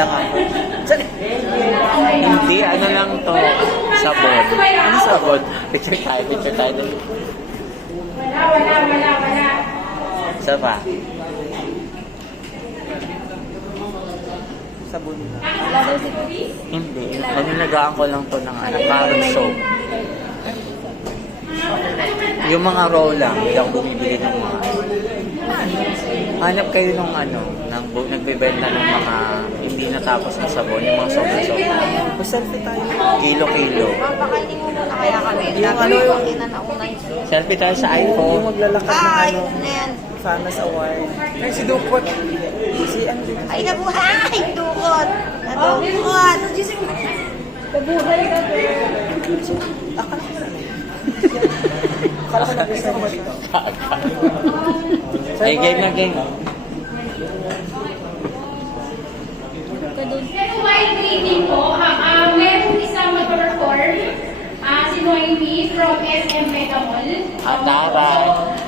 lang ako. Saan? Hindi, ano lang to. Sabon. Ano sabon? Picture tayo dun. Wala. Isa pa. Sabon na. Hindi. Nanilagaan ko lang to ng parang soap. Yung mga roll lang, hindi ako bumibili ng mga hanap kayo nung nagbibenta ng mga hindi natapos na sabon, yung mga sobra-sobra. Selfie tayo. Kilo-kilo. Baka hindi mo na kaya kami. Yung ano yung- Kinanaunay. Selfie tayo sa Yung iPhone. maglalakad ng Ay, ano, na yan. Famas Award. Ay, si Dukot. Si ano? Ay, nabuhay! Dukot! Nadukot! Nabuhay ka Akala ko na. Akala ko na mo siya. Ay, game na game. Pero while greeting po, meron isang mag-perform, si Noemi from SM Mega Mall. Hataran.